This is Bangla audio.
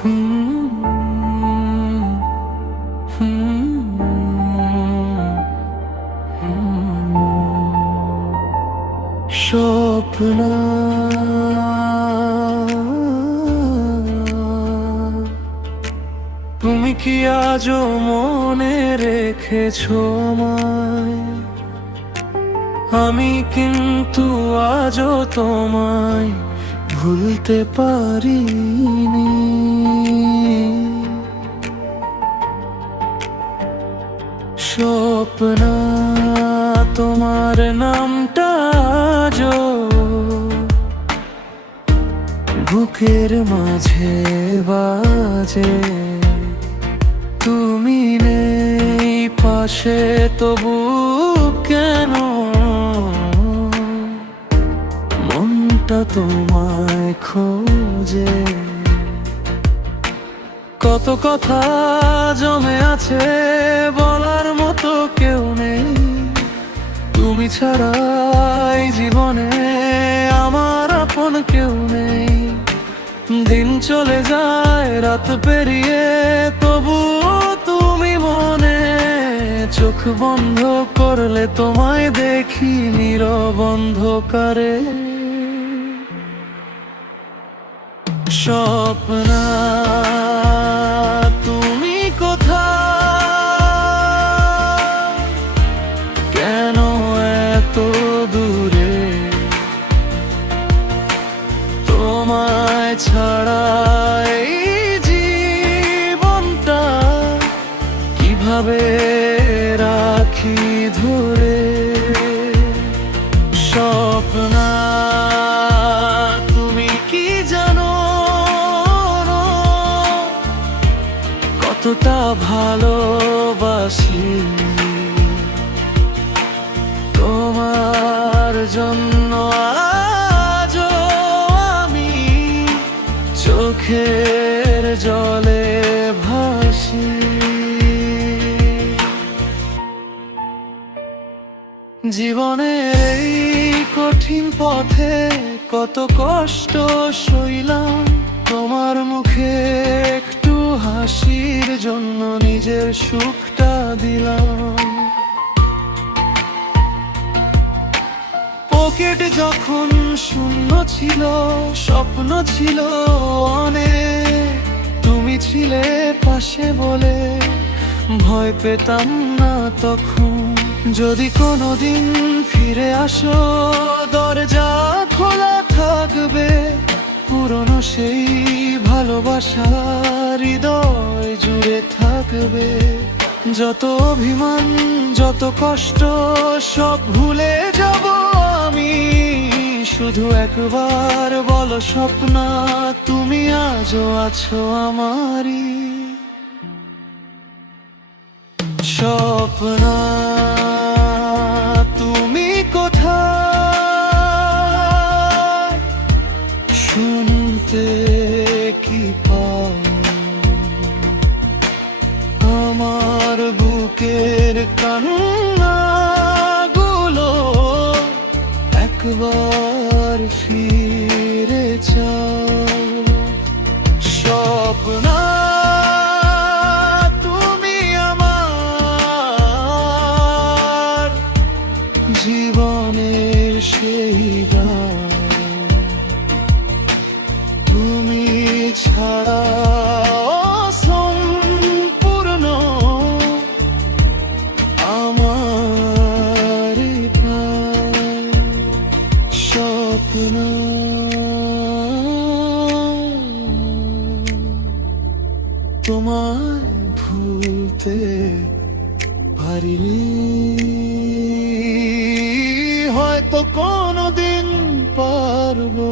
হুম, হুম, হুম। স্বপ্ন, তুমি কি আজও মনে রেখেছো আমায়? আমি কিন্তু আজও তোমায় ভুলতে পারিনি। স্বপ্ন, তোমার নামটা আজও বুকের মাঝে বাজে। তুমি নেই পাশে, তবু কেন মনটা তোমায় খোঁজে। কত কথা জমে আছে, বলার মতো কেউ নেই। তুমি ছাড়া এই জীবনে আমার আপন কেউ নেই। দিন চলে যায় রাত পেরিয়ে, তবু তুমি মনে। চোখ বন্ধ করলে তোমায় দেখি নীরব অন্ধকারে। স্বপ্ন, তুমি কোথায়? কেন এত দূরে? তোমায় ছাড়া এই জীবনটা কিভাবে রাখি ধরে? স্বপ্ন, তুমি কি জানো কতটা ভালোবাসি তোমার জন্য? আজও আমি চোখের জলে ভাসি। জীবনের এই কঠিন পথে কত কষ্ট সইলাম, তোমার মুখে একটু হাসির জন্য নিজের সুখটা দিলাম। পকেট যখন শূন্য ছিল, স্বপ্ন ছিল অনেক। তুমি ছিলে পাশে বলে ভয় পেতাম না তখন। যদি কোনোদিন ফিরে আসো, দরজা খোলা থাকবে। পুরনো সেই ভালোবাসা হৃদয় জুড়ে থাকবে। যত অভিমান, যত কষ্ট সব ভুলে যাব আমি। শুধু একবার বলো স্বপ্ন, তুমি আজও আছো আমারই। স্বপ্ন, তুমি কোথায়? শুনতে কি পাও আমার বুকের কান্নাগুলো? একবার ফিরে যাও। স্বপ্ন, তুমি আমার জীবনের সেই গান। তুমি ছাড়া অসম্পূর্ণ আমার প্রাণ। স্বপ্ন, তোমায় ভুলতে পারিনি। হয়তো কোনোদিন পারবো।